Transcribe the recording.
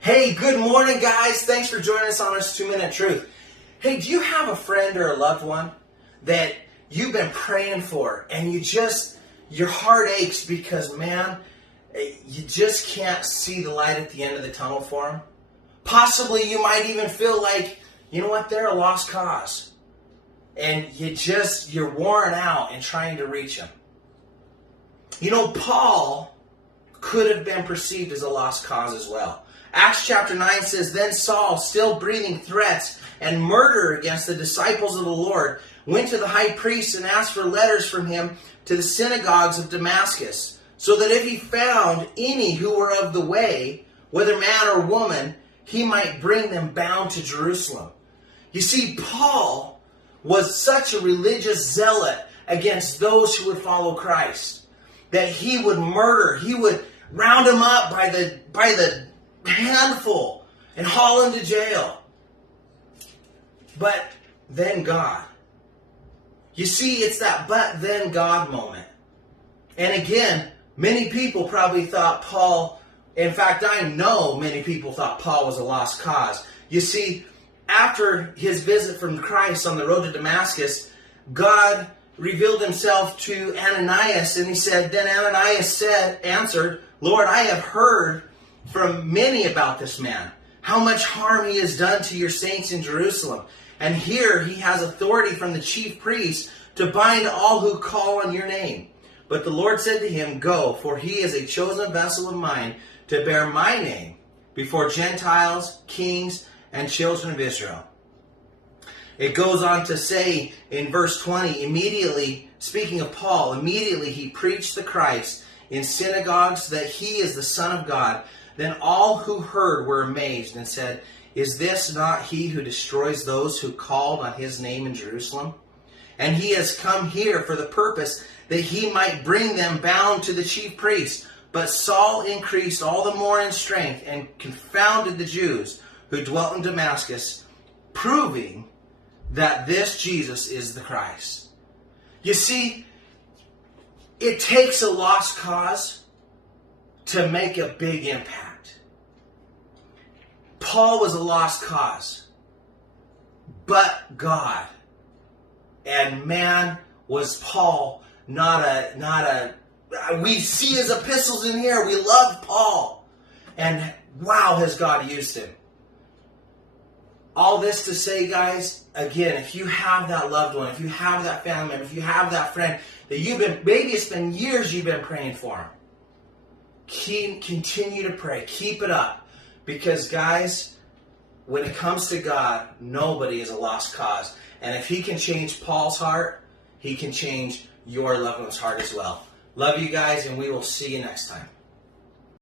Hey, good morning, guys. Thanks for joining us on this 2-Minute Truth. Hey, do you have a friend or a loved one that you've been praying for and your heart aches because, man, you just can't see the light at the end of the tunnel for them? Possibly you might even feel like, you know what, they're a lost cause. And you're worn out in trying to reach them. You know, Paul could have been perceived as a lost cause as well. Acts chapter 9 says, Then Saul, still breathing threats and murder against the disciples of the Lord, went to the high priest and asked for letters from him to the synagogues of Damascus, so that if he found any who were of the way, whether man or woman, he might bring them bound to Jerusalem. You see, Paul was such a religious zealot against those who would follow Christ that he would murder, he would round them up by the handful and haul him to jail. But then God. You see, it's that but then God moment. And again, many people probably thought Paul, in fact, I know many people thought Paul was a lost cause. You see, after his visit from Christ on the road to Damascus, God revealed himself to Ananias, and he said, Then Ananias answered, Lord, I have heard from many about this man, how much harm he has done to your saints in Jerusalem. And here he has authority from the chief priests to bind all who call on your name. But the Lord said to him, Go, for he is a chosen vessel of mine to bear my name before Gentiles, kings, and children of Israel. It goes on to say in verse 20, immediately, speaking of Paul, immediately he preached the Christ in synagogues that he is the Son of God. Then all who heard were amazed and said, Is this not he who destroys those who called on his name in Jerusalem? And he has come here for the purpose that he might bring them bound to the chief priests. But Saul increased all the more in strength and confounded the Jews who dwelt in Damascus, proving that this Jesus is the Christ. You see, it takes a lost cause to make a big impact. Paul was a lost cause, but God. And man, was Paul not a we see his epistles in here. We love Paul. And wow, has God used him. All this to say, guys, again, if you have that loved one, if you have that family member, if you have that friend that maybe it's been years you've been praying for him, continue to pray. Keep it up. Because, guys, when it comes to God, nobody is a lost cause. And if he can change Paul's heart, he can change your loved one's heart as well. Love you guys, and we will see you next time.